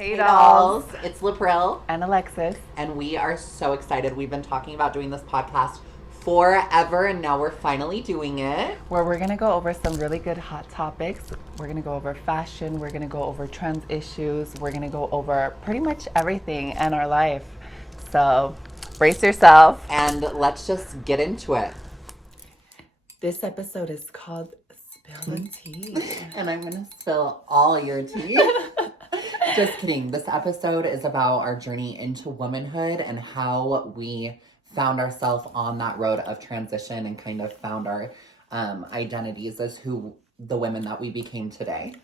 Hey dolls, it's Lapril, and Alexis, and we are so excited. We've been talking about doing this podcast forever, and now we're finally doing it. where we're going to go over some really good hot topics. We're going to go over fashion, we're going to go over trans issues, we're going to go over pretty much everything in our life. So, brace yourself. And let's just get into it. This episode is called Spill the Tea. And I'm going to spill all your tea. Just kidding. This episode is about our journey into womanhood and how we found ourselves on that road of transition and kind of found our identities as who the women that we became today.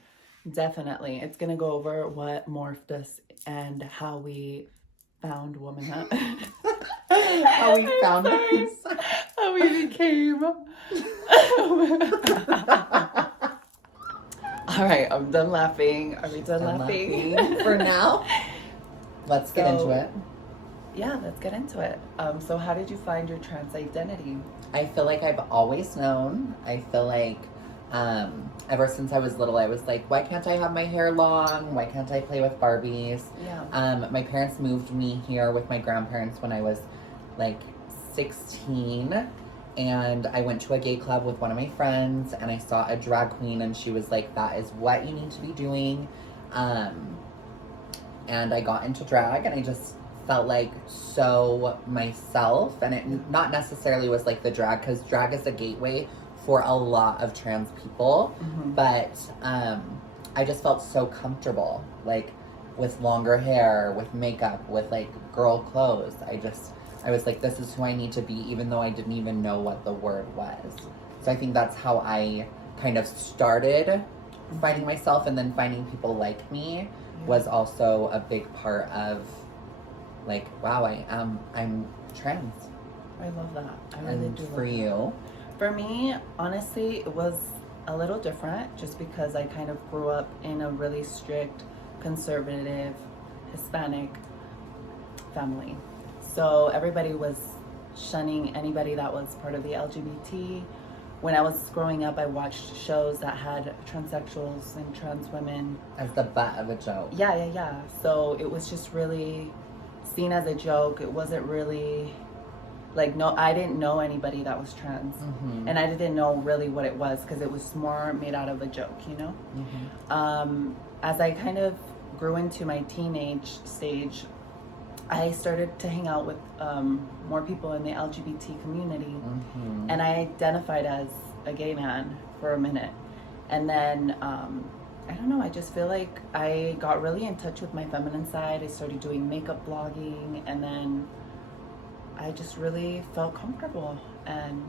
Definitely. It's going to go over what morphed us and how we found womanhood. How we found us. How we became. All right, I'm done laughing. Are we done laughing? For now. Let's get into it. Yeah, let's get into it. So how did you find your trans identity? I feel like I've always known. I feel like ever since I was little, I was like, why can't I have my hair long? Why can't I play with Barbies? Yeah. My parents moved me here with my grandparents when I was like 16. And I went to a gay club with one of my friends, and I saw a drag queen, and she was like, that is what you need to be doing. And I got into drag, and I just felt like so myself. And it not necessarily was like the drag, because drag is a gateway for a lot of trans people. Mm-hmm. But I just felt so comfortable, like with longer hair, with makeup, with like girl clothes. I was like, this is who I need to be, even though I didn't even know what the word was. So I think that's how I kind of started finding myself, and then finding people like me was also a big part of like, wow, I'm trans. I love that. I really And do. For you? For me, honestly, it was a little different just because I kind of grew up in a really strict, conservative, Hispanic family. So everybody was shunning anybody that was part of the LGBT. When I was growing up, I watched shows that had transsexuals and trans women As the butt of a joke. Yeah. So it was just really seen as a joke. It wasn't really like, no, I didn't know anybody that was trans. Mm-hmm. And I didn't know really what it was because it was more made out of a joke, you know? Mm-hmm. As I kind of grew into my teenage stage, I started to hang out with more people in the LGBT community, Mm-hmm. and I identified as a gay man for a minute. And then, I don't know, I just feel like I got really in touch with my feminine side. I started doing makeup blogging, and then I just really felt comfortable and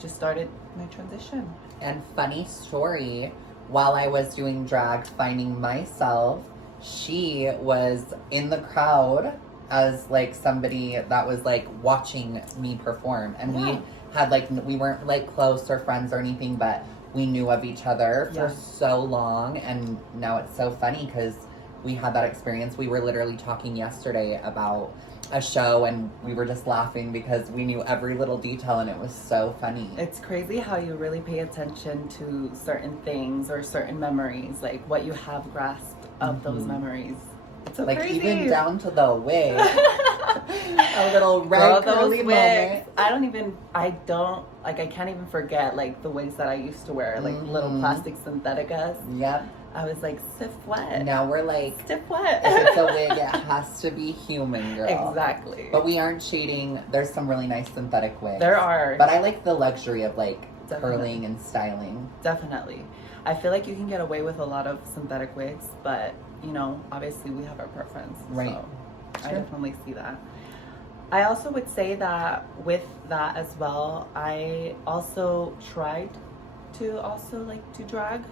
just started my transition. And funny story, while I was doing drag, finding myself, she was in the crowd as like somebody that was like watching me perform. And we had like, we weren't like close or friends or anything, but we knew of each other for so long. And now it's so funny because we had that experience. We were literally talking yesterday about a show, and we were just laughing because we knew every little detail, and it was so funny. It's crazy how you really pay attention to certain things or certain memories, like what you have grasped of those memories. It's so like crazy. Even down to the wig. A little red curly moment. I can't even forget like the wigs that I used to wear, like little plastic syntheticas. Yep. I was like, stiff wet. Now we're like, stiff wet. If it's a wig, it has to be human, girl. Exactly. But we aren't shading. There's some really nice synthetic wigs. There are. But I like the luxury of like Definitely. curling and styling. Definitely. I feel like you can get away with a lot of synthetic wigs, but you know, obviously we have our preference. Right. So Sure. I definitely see that. I also would say that with that as well, I also tried to also like do drag,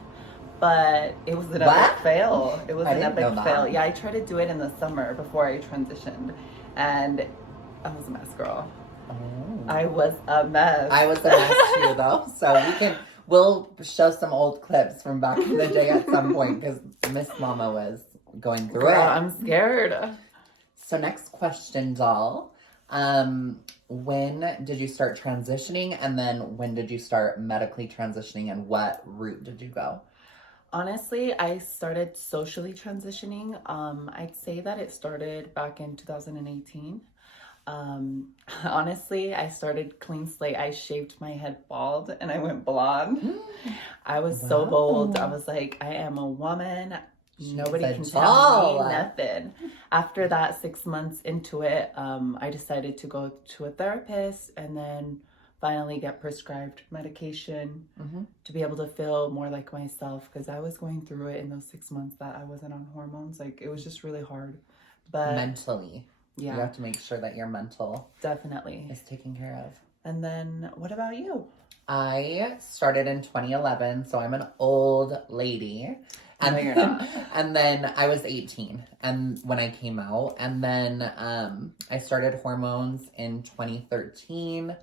but it was an epic fail. It was an epic fail. Yeah, I tried to do it in the summer before I transitioned, and I was a mess, girl. Oh. I was a mess. I was a mess too, though. So we'll show some old clips from back in the day at some point, because Miss Mama was going through it. I'm scared. So next question, doll. When did you start transitioning, and then when did you start medically transitioning, and what route did you go? Honestly, I started socially transitioning. I'd say that it started back in 2018. Um, Honestly, I started clean slate. I shaved my head bald and I went blonde. I was so bold. I Wow. was like, I am a woman. She's Nobody a can tell me doll. nothing. After that, 6 months into it, I decided to go to a therapist and then finally get prescribed medication to be able to feel more like myself, because I was going through it in those 6 months that I wasn't on hormones. Like, it was just really hard. But Mentally. You yeah, have to make sure that your mental definitely. is taken care of. And then what about you? I started in 2011, so I'm an old lady. And No, you're not. and then I was 18 and when I came out, and then I started hormones in 2013.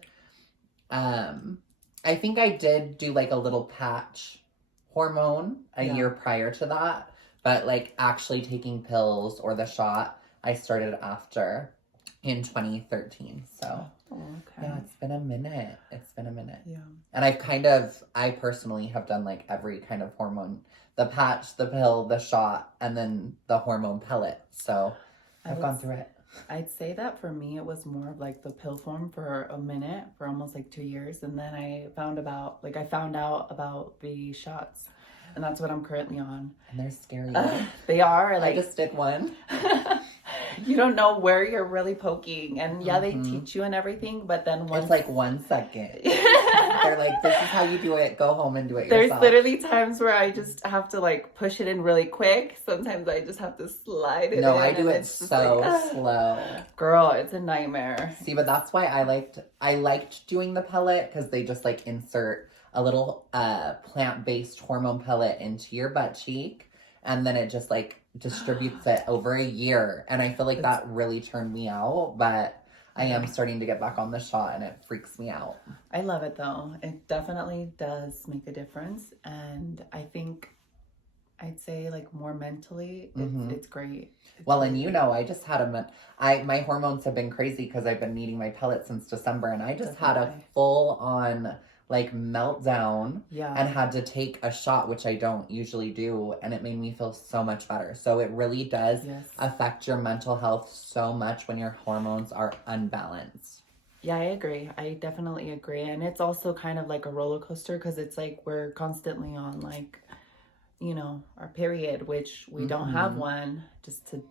I think I did do like a little patch hormone a Yeah. year prior to that, but like actually taking pills or the shot, I started after in 2013. So Oh, okay. yeah, it's been a minute. It's been a minute. Yeah. And I personally have done like every kind of hormone, the patch, the pill, the shot, and then the hormone pellet. So I've gone through it. I'd say that for me, it was more of like the pill form for a minute, for almost like 2 years. And then I found out about the shots, and that's what I'm currently on. And they're scary. They are. Like, I just did one. you don't know where you're really poking. And yeah, they teach you and everything, but then once... It's like 1 second. They're like, this is how you do it. Go home and do it There's yourself. literally times where I just have to like push it in really quick. Sometimes I just have to slide it in. No, I do it so like, slow. Girl, it's a nightmare. See, but that's why I liked doing the pellet, because they just like insert a little plant-based hormone pellet into your butt cheek, and then it just like distributes it over a year. And I feel like that really turned me out, but I am starting to get back on the shot and it freaks me out. I love it though. It definitely does make a difference. And I think I'd say like more mentally, it's great. Well, and you know, I just had my hormones have been crazy because I've been needing my pellet since December, and I just had a full on like meltdown and had to take a shot, which I don't usually do, and it made me feel so much better. So it really does affect your mental health so much when your hormones are unbalanced. Yeah, I agree. I definitely agree. And it's also kind of like a roller coaster, because it's like we're constantly on like, you know, our period, which we don't have one. Just to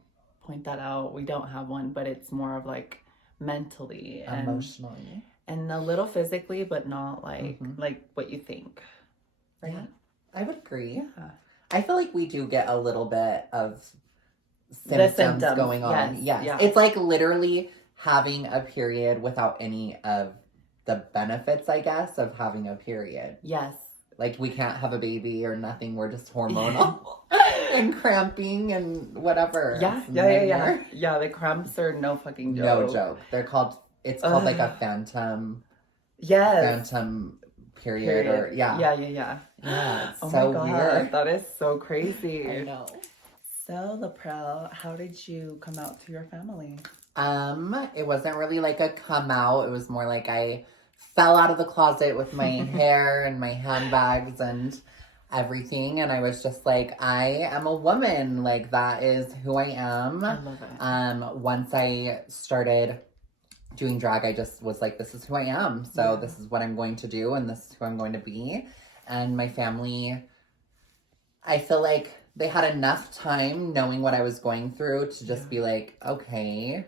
point that out, we don't have one, but it's more of like mentally and emotionally. And a little physically, but not like like what you think. Right? Yeah, I would agree. Yeah. I feel like we do get a little bit of symptoms going on. Yes. Yeah. It's like literally having a period without any of the benefits, I guess, of having a period. Yes. Like, we can't have a baby or nothing. We're just hormonal and cramping and whatever. Yeah. Yeah, the cramps are no fucking joke. No joke. It's called like a phantom. Yes. Phantom period. Or yeah. Yeah, it's so weird. That is so crazy. I know. So, Laprelle, how did you come out to your family? It wasn't really like a come out. It was more like I fell out of the closet with my hair and my handbags and everything, and I was just like, I am a woman. Like, that is who I am. I love it. Once I started doing drag, I just was like, this is who I am. So this is what I'm going to do, and this is who I'm going to be. And my family, I feel like they had enough time knowing what I was going through to just be like, okay.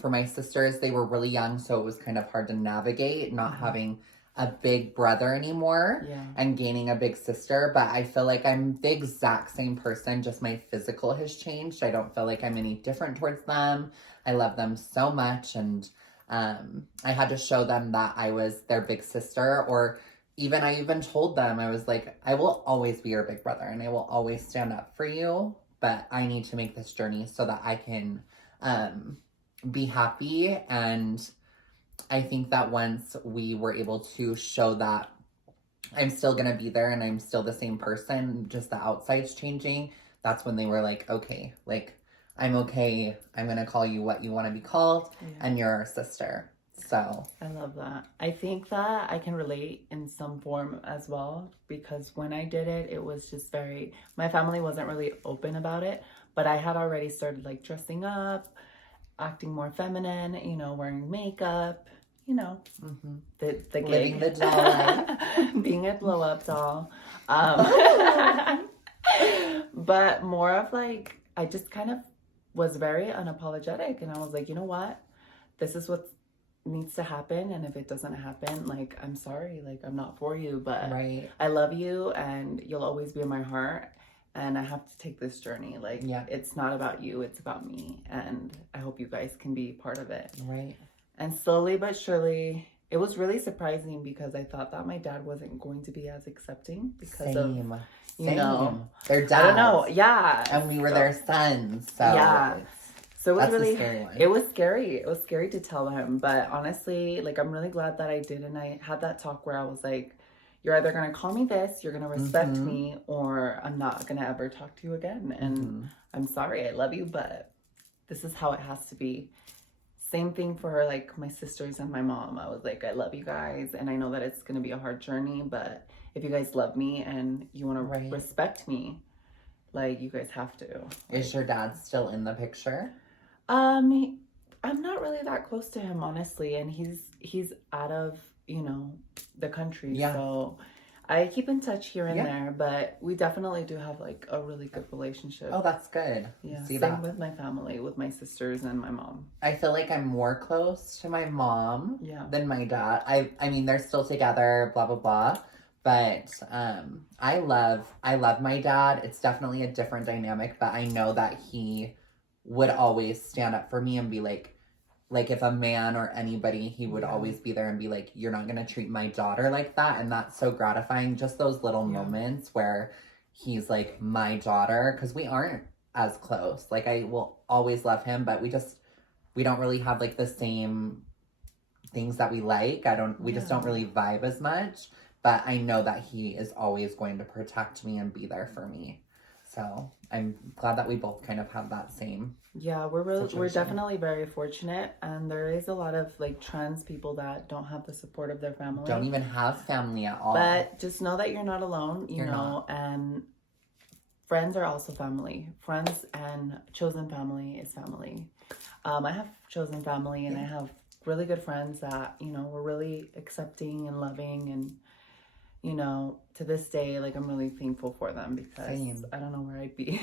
For my sisters, they were really young, so it was kind of hard to navigate not having a big brother anymore and gaining a big sister. But I feel like I'm the exact same person, just my physical has changed. I don't feel like I'm any different towards them. I love them so much, and I had to show them that I was their big sister. Or I even told them, I was like, I will always be your big brother and I will always stand up for you, but I need to make this journey so that I can be happy. And I think that once we were able to show that I'm still gonna be there and I'm still the same person, just the outside's changing, that's when they were like, okay, like, I'm okay, I'm gonna call you what you want to be called, and you're our sister. So I love that. I think that I can relate in some form as well, because when I did it, it was just very, my family wasn't really open about it, but I had already started like dressing up, acting more feminine, you know, wearing makeup, you know, the living gig. the doll life. Being a glow up doll. But more of like, I just kind of was very unapologetic, and I was like, you know what? This is what needs to happen, and if it doesn't happen, like, I'm sorry, like, I'm not for you, but Right. I love you and you'll always be in my heart, and I have to take this journey. Like, it's not about you, it's about me, and I hope you guys can be part of it. Right. And slowly but surely, it was really surprising, because I thought that my dad wasn't going to be as accepting because of, you know, their dads. I don't know, yeah, and we were their sons, so yeah. So it was that's really, a scary one. it was scary. It was scary to tell him, but honestly, like, I'm really glad that I did, and I had that talk where I was like, you're either gonna call me this, you're gonna respect me, or I'm not gonna ever talk to you again. And I'm sorry, I love you, but this is how it has to be. Same thing for like my sisters and my mom. I was like, I love you guys, and I know that it's gonna be a hard journey, but if you guys love me and you want to respect me, like, you guys have to. Is your dad still in the picture? I'm not really that close to him, honestly, and he's out of, you know, the country. Yeah. So I keep in touch here and there, but we definitely do have like a really good relationship. Oh, that's good. Yeah. See Same that? with my family, with my sisters and my mom. I feel like I'm more close to my mom Yeah. than my dad. I mean, they're still together, blah blah blah. But I love my dad. It's definitely a different dynamic, but I know that he would always stand up for me and be like if a man or anybody, he would always be there and be like, you're not gonna treat my daughter like that. And that's so gratifying. Just those little moments where he's like, my daughter, because we aren't as close. Like, I will always love him, but we don't really have like the same things that we like. We just don't really vibe as much. But I know that he is always going to protect me and be there for me. So I'm glad that we both kind of have that same. Yeah, we're definitely very fortunate, and there is a lot of like trans people that don't have the support of their family. Don't even have family at all. But just know that you're not alone, you know, and friends are also family. Friends and chosen family is family. I have chosen family, and I have really good friends that, you know, were really accepting and loving, and, you know, to this day, like, I'm really thankful for them, because I don't know where I'd be.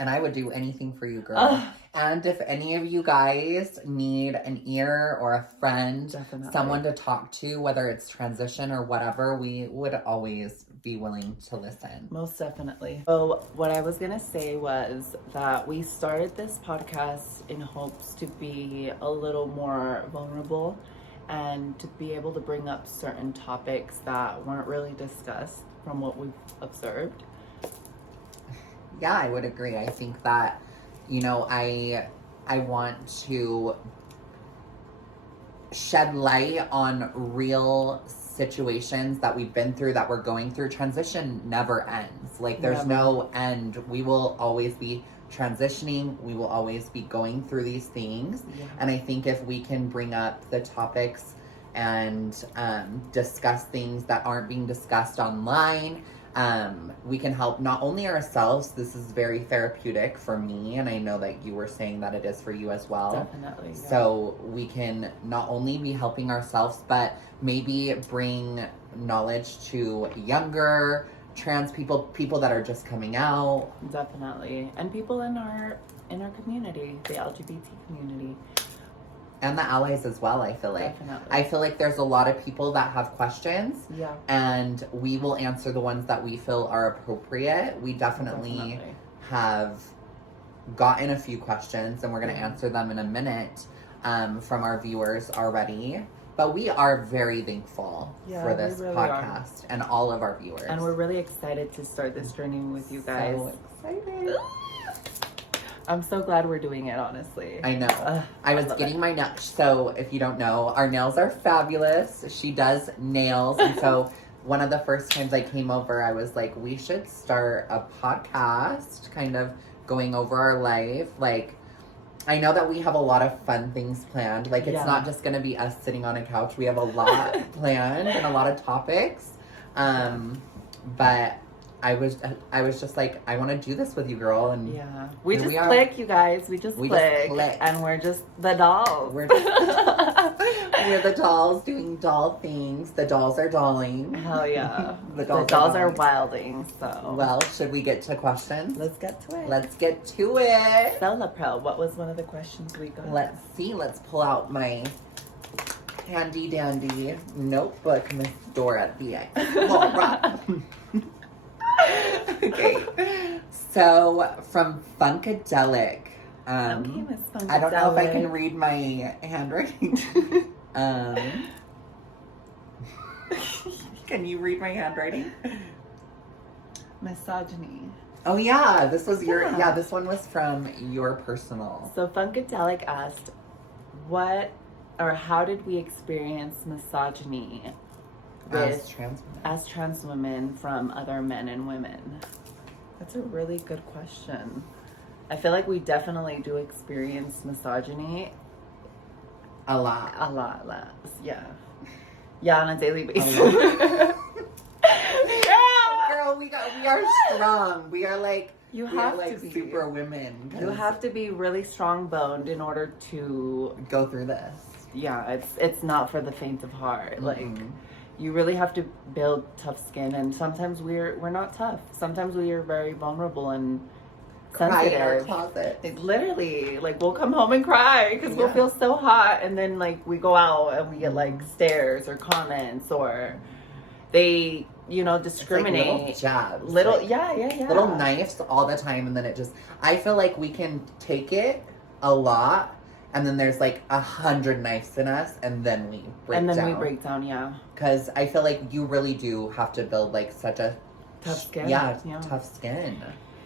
And I would do anything for you, girl. And if any of you guys need an ear or a friend, someone to talk to, whether it's transition or whatever, we would always be willing to listen. Most definitely. So what I was going to say was that we started this podcast in hopes to be a little more vulnerable and to be able to bring up certain topics that weren't really discussed from what we've observed. Yeah, I would agree. I think that, you know, I want to shed light on real situations that we've been through, that we're going through. Transition never ends. Like, there's no end. We will always be transitioning. We will always be going through these things. And I think if we can bring up the topics and discuss things that aren't being discussed online, we can help not only ourselves. This is very therapeutic for me, and I know that you were saying that it is for you as well. Definitely. Yeah. So we can not only be helping ourselves, but maybe bring knowledge to younger trans people that are just coming out. Definitely. And people in our community, the LGBT community. And the allies as well, I feel like. Definitely. I feel like there's a lot of people that have questions. Yeah. And we will answer the ones that we feel are appropriate. We definitely have gotten a few questions, and we're going to answer them in a minute from our viewers already. But we are very thankful for this podcast and all of our viewers. And we're really excited to start this journey with you guys. So excited. I'm so glad we're doing it, honestly. I know. I was getting my nails. So if you don't know, our nails are fabulous. She does nails. And so one of the first times I came over, I was like, we should start a podcast kind of going over our life. Like, I know that we have a lot of fun things planned. Like, it's Yeah. not just going to be us sitting on a couch. We have a lot planned and a lot of topics. But I was just like, I want to do this with you, girl. And Yeah. We here just we are. click, you guys. We just click. And we're just the dolls. We're the dolls doing doll things. The dolls are dolling. Hell yeah. The dolls are wilding, so. Well, should we get to questions? Let's get to it. Let's get to it. Stella Pro, what was one of the questions we got? Let's see. Let's pull out my handy dandy notebook, Miss Dora the Explorer. Okay. So from Funkadelic. Okay, Miss Funkadelic. I don't know if I can read my handwriting. Can you read my handwriting? Misogyny. Oh yeah, this was your Yeah. this one was from your personal. So Funkadelic asked, what or how did we experience misogyny as trans women from other men and women? That's a really good question. I feel like we definitely do experience misogyny. A lot. Yeah. Yeah, on a daily basis. Girl, we are strong. We are like You have like to be super women. You have to be really strong boned in order to go through this. Yeah, it's not for the faint of heart. Mm-hmm. Like you really have to build tough skin, and sometimes we're not tough. Sometimes we are very vulnerable and sensitive. Cry in our closet. Like, literally, like we'll come home and cry because we'll feel so hot, and then like we go out and we get like stares or comments, or they discriminate. It's like little jabs. Little like, little knives all the time, and then it just. I feel like we can take it a lot. And then there's like 100 knives in us, and then we break down. Yeah. Because I feel like you really do have to build like such a tough skin. Yeah, tough skin.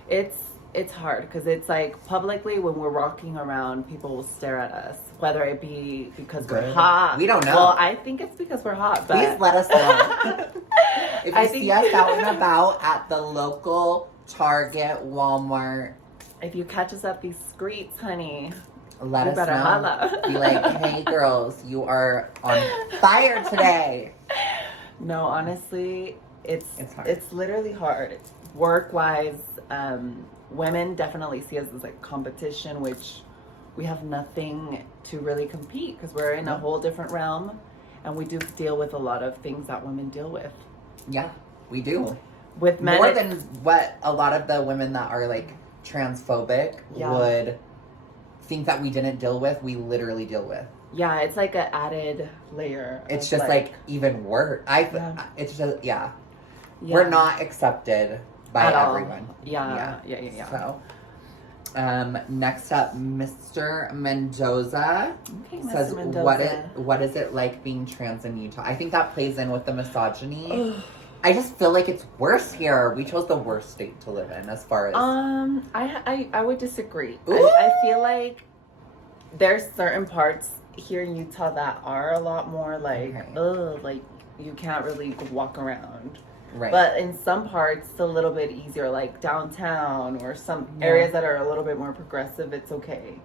It's hard because it's like publicly when we're walking around, people will stare at us, whether it be because we're hot. We don't know. Well, I think it's because we're hot. But please let us know. If you see us out and about at the local Target, Walmart, if you catch us up these streets, honey. Let us know. Holla. Be like, hey girls, you are on fire today. No, honestly, it's hard. It's literally hard. Work-wise, women definitely see us as like competition, which we have nothing to really compete because we're in a whole different realm, and we do deal with a lot of things that women deal with. Yeah, we do. With men, more than what a lot of the women that are like transphobic would think that we didn't deal with, we literally deal with. Yeah, it's like an added layer. It's just like even worse. It's just we're not accepted by at everyone. All. Yeah. So, next up, Mr. Mendoza says, Mendoza. "What is it like being trans in Utah?" I think that plays in with the misogyny. I just feel like it's worse here. We chose the worst state to live in as far as... I would disagree. I feel like there's certain parts here in Utah that are a lot more like, like you can't really walk around. Right. But in some parts, it's a little bit easier, like downtown or some areas that are a little bit more progressive. It's okay.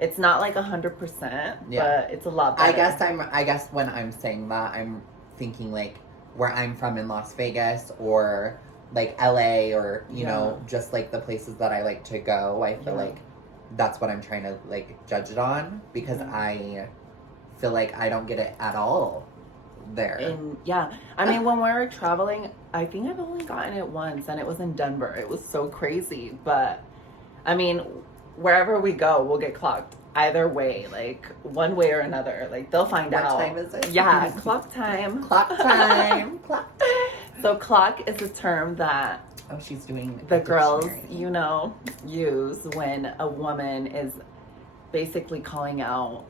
It's not like 100%, but it's a lot better. I guess when I'm saying that, I'm thinking like where I'm from in Las Vegas or like LA or, you know, just like the places that I like to go. I feel like that's what I'm trying to like judge it on because I feel like I don't get it at all there. And I mean, when we were traveling, I think I've only gotten it once and it was in Denver. It was so crazy. But I mean, wherever we go, we'll get clocked. Either way, like one way or another, like they'll find out. What time is it? Yeah, clock time. Clock time. Clock. So clock is a term that she's doing the girls, use when a woman is basically calling out,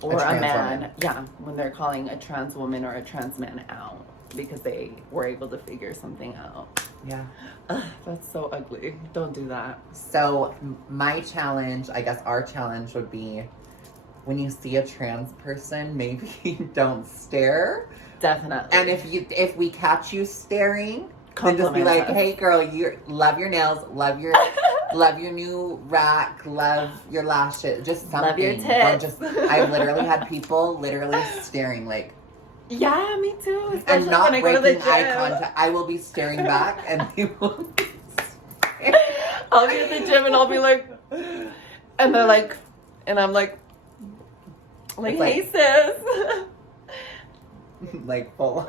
or a man. Woman. Yeah, when they're calling a trans woman or a trans man out because they were able to figure something out. Yeah. Ugh, that's so ugly. Don't do that. So my challenge, I guess our challenge would be when you see a trans person, maybe don't stare. Definitely. And if we catch you staring, then just be like, hey girl, you love your nails, love your Love your new rack. Love your lashes. Just something. Love your tits. Don't just. I literally had people literally staring like. Yeah, me too. Especially And not when I go to the breaking gym. eye contact. I will be staring back, and people. I'll be at the gym and I'll be like, and they're like, and I'm like, hey sis. Like full.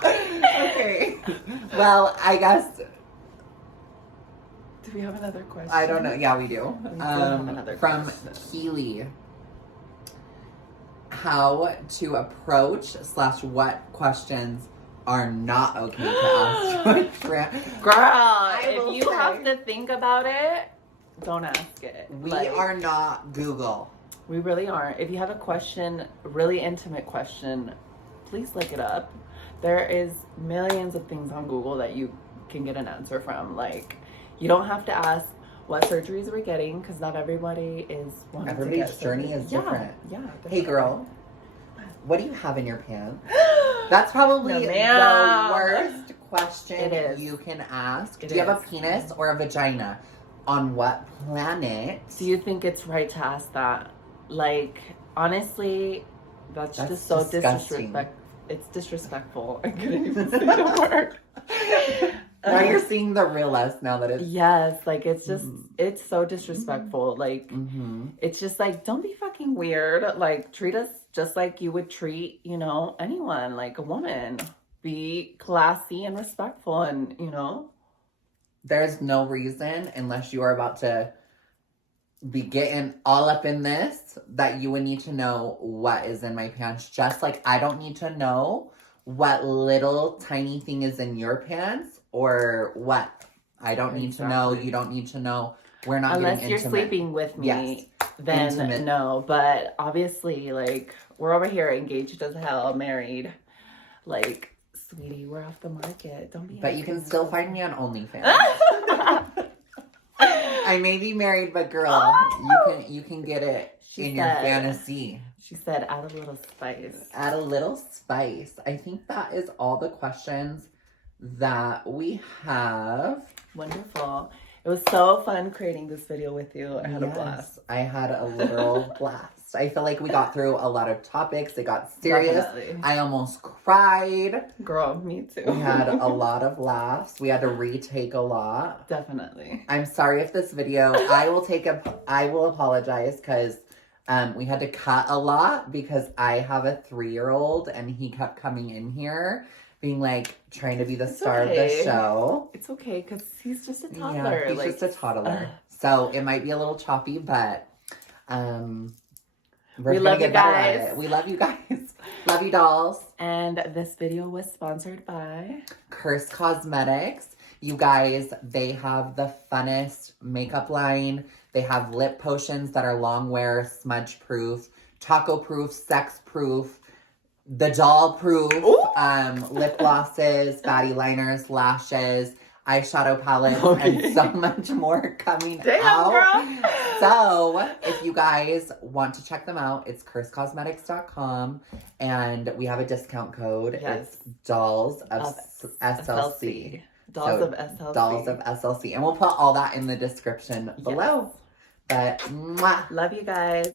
Okay. Well, I guess. Do we have another question? I don't know. Yeah, we do. Have another From question. Keely. How to approach / what questions are not okay to ask to a friend. Girl, will if you say- have to think about it, don't ask it. We are not Google. We really aren't. If you have a question, a really intimate question, please look it up. There is millions of things on Google that you can get an answer from. Like, you don't have to ask what surgeries we're getting because not everybody is wanting to Everybody's get journey surgery. is different. Yeah. Hey, girl. What do you have in your pants? That's probably No, the ma'am. worst question It is. you can ask. It Do you have a is. penis or a vagina? On what planet? Do you think it's right to ask that? Like, honestly, that's just so disgusting. It's disrespectful. I couldn't even say the word. Now you're seeing the real us now that it's... Yes, like, it's just, it's so disrespectful. Like, it's just like, don't be fucking weird. Like, treat us just like you would treat, you know, anyone, like a woman. Be classy and respectful and, you know. There's no reason, unless you are about to be getting all up in this, that you would need to know what is in my pants. Just like I don't need to know what little tiny thing is in your pants or what. I don't need to know. You don't need to know. We're not unless getting you're intimate. sleeping with me. Yes. Then Intimate. no. But obviously, like, we're over here engaged as hell, married. Like, sweetie, we're off the market. Don't be. But you can still find me on OnlyFans. I may be married, but girl, you can get it in your fantasy. She said, add a little spice. Add a little spice. I think that is all the questions that we have. Wonderful. It was so fun creating this video with you. I had a blast. I had a literal blast. I feel like we got through a lot of topics. It got serious. Definitely. I almost cried. Girl, me too. We had a lot of laughs. We had to retake a lot. Definitely. I'm sorry if this video, I will apologize because we had to cut a lot because I have a 3-year-old and he kept coming in here being like, trying to be the star of the show. It's okay because he's just a toddler. Yeah, he's just a toddler. So it might be a little choppy, but we love you guys. At it. We love you guys. Love you, dolls. And this video was sponsored by Curse Cosmetics. You guys, they have the funnest makeup line. They have lip potions that are long wear, smudge proof, taco proof, sex proof, the doll proof, lip glosses, fatty liners, lashes, eyeshadow palettes, and so much more coming out. Girl. So if you guys want to check them out, it's cursecosmetics.com and we have a discount code. Yes. It's Dolls of SLC. Dolls So, of SLC. Dolls of SLC. And we'll put all that in the description below. But, mwah. Love you guys.